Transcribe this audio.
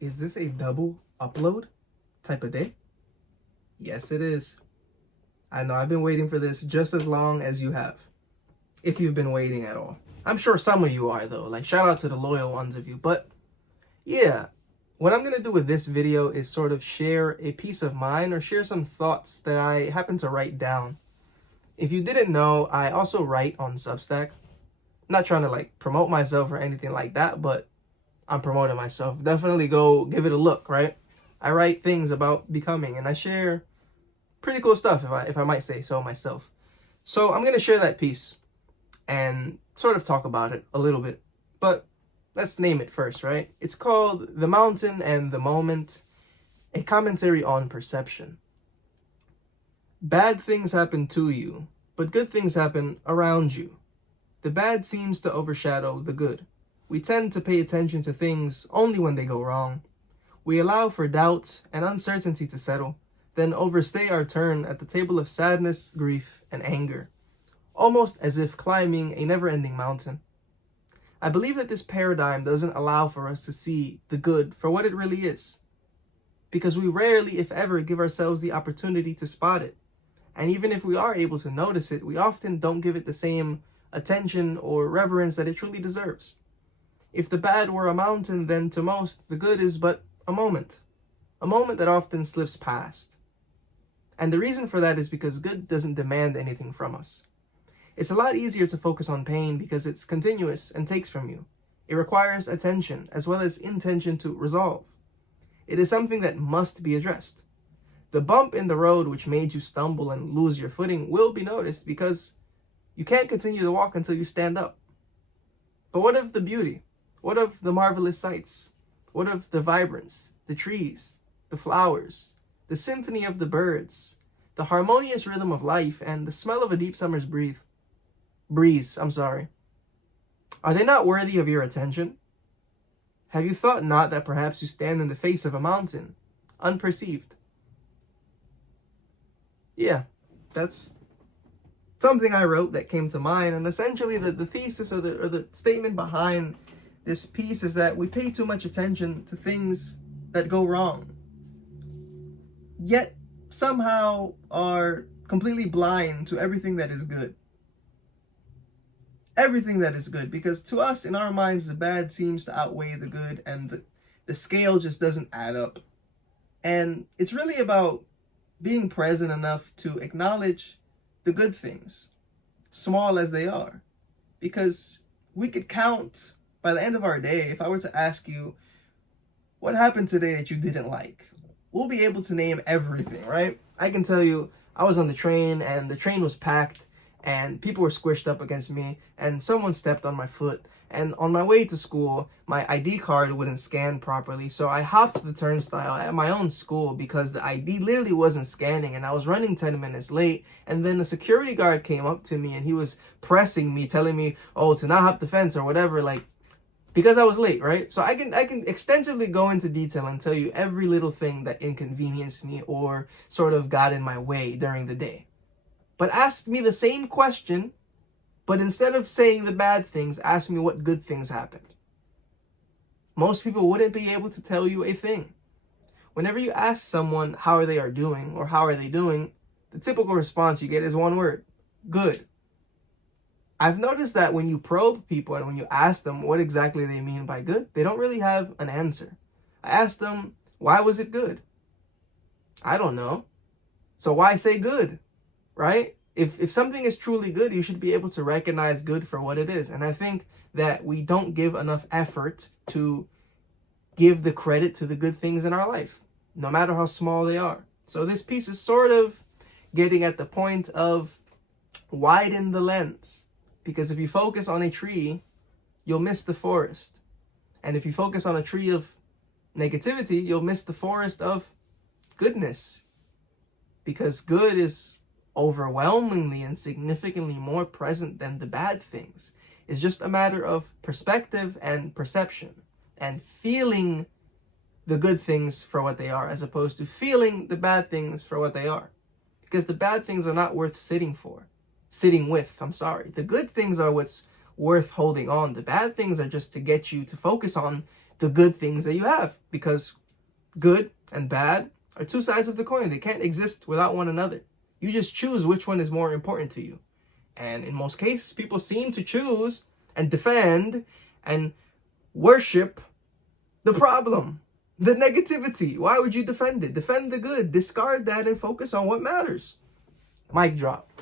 Is this a double upload type of day? Yes, it is. I know I've been waiting for this just as long as you have. If you've been waiting at all. I'm sure some of you are though. Like, shout out to the loyal ones of you. But yeah, what I'm going to do with this video is sort of share a piece of mind or share some thoughts that I happen to write down. If you didn't know, I also write on Substack. I'm not trying to like promote myself or anything like that, but I'm promoting myself. Definitely go give it a look, right? I write things about becoming and I share pretty cool stuff, if I might say so myself. So I'm going to share that piece and sort of talk about it a little bit. But let's name it first, right? It's called The Mountain and the Moment, a commentary on perception. Bad things happen to you, but good things happen around you. The bad seems to overshadow the good. We tend to pay attention to things only when they go wrong. We allow for doubt and uncertainty to settle, then overstay our turn at the table of sadness, grief, and anger, almost as if climbing a never-ending mountain. I believe that this paradigm doesn't allow for us to see the good for what it really is, because we rarely, if ever, give ourselves the opportunity to spot it. And even if we are able to notice it, we often don't give it the same attention or reverence that it truly deserves. If the bad were a mountain, then to most, the good is but a moment that often slips past. And the reason for that is because good doesn't demand anything from us. It's a lot easier to focus on pain because it's continuous and takes from you. It requires attention as well as intention to resolve. It is something that must be addressed. The bump in the road which made you stumble and lose your footing will be noticed because you can't continue to walk until you stand up. But what of the beauty? What of the marvelous sights? What of the vibrance, the trees, the flowers, the symphony of the birds, the harmonious rhythm of life, and the smell of a deep summer's breeze? Are they not worthy of your attention? Have you thought not that perhaps you stand in the face of a mountain, unperceived? Yeah, that's something I wrote that came to mind, and essentially the thesis or the statement behind this piece is that we pay too much attention to things that go wrong, yet somehow are completely blind to everything that is good. Everything that is good, because to us, in our minds, the bad seems to outweigh the good, and the scale just doesn't add up. And it's really about being present enough to acknowledge the good things, small as they are. Because we could count, by the end of our day, if I were to ask you, what happened today that you didn't like? We'll be able to name everything, right? I can tell you, I was on the train and the train was packed and people were squished up against me and someone stepped on my foot. And on my way to school, my ID card wouldn't scan properly. So I hopped the turnstile at my own school because the ID literally wasn't scanning and I was running 10 minutes late. And then the security guard came up to me and he was pressing me, telling me, oh, to not hop the fence or whatever, like, because I was late, right? So I can extensively go into detail and tell you every little thing that inconvenienced me or sort of got in my way during the day. But ask me the same question, but instead of saying the bad things, ask me what good things happened. Most people wouldn't be able to tell you a thing. Whenever you ask someone how they are doing or how are they doing, the typical response you get is one word: good. I've noticed that when you probe people and when you ask them what exactly they mean by good, they don't really have an answer. I ask them, why was it good? I don't know. So why say good, right? If something is truly good, you should be able to recognize good for what it is. And I think that we don't give enough effort to give the credit to the good things in our life, no matter how small they are. So this piece is sort of getting at the point of widen the lens. Because if you focus on a tree, you'll miss the forest. And if you focus on a tree of negativity, you'll miss the forest of goodness. Because good is overwhelmingly and significantly more present than the bad things. It's just a matter of perspective and perception and feeling the good things for what they are as opposed to feeling the bad things for what they are. Because the bad things are not worth sitting with. The good things are what's worth holding on. The bad things are just to get you to focus on the good things that you have, because good and bad are two sides of the coin. They can't exist without one another. You just choose which one is more important to you. And in most cases, people seem to choose and defend and worship the problem, the negativity. Why would you defend it? Defend the good. Discard that and focus on what matters. Mic drop.